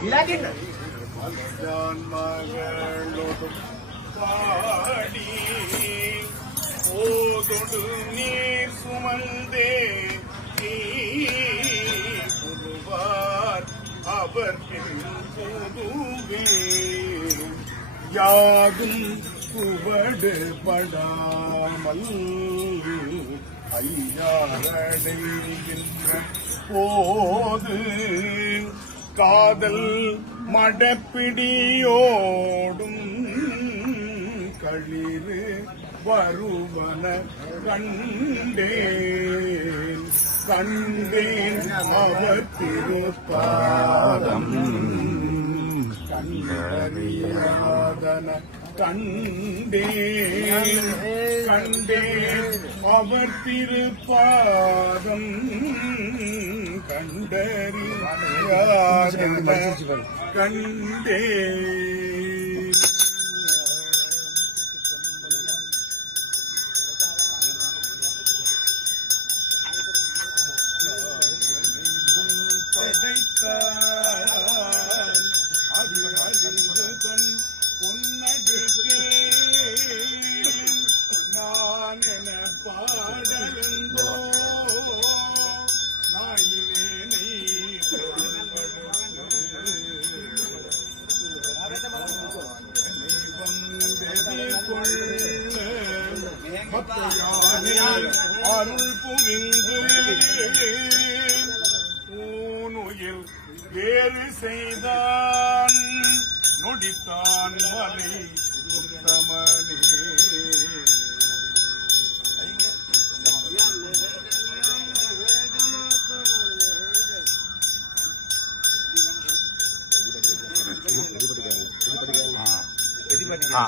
மகன் மகளோடும் பாடி போதொடு நீர் சுமந்தே நீ புதுவார் அவர் பின் புதுவே யாதும் குவடு படாமல் ஐயாரடைகின்ற போது காதல் மடப்பிடியோடும் களிறு வருவன கண்டேன். கண்டேன் அவர் திருப்பாதம். கண்டறியாதன கண்டேன். கண்டேன் அவர் திருப்பாதம். கண்டறியாதன கண்டேன் படைத்தான் அருள் புரிந்து ஊனுயிர் வேறு செய்தான் நொடித்தான் மலை உத்தமனே ஆ.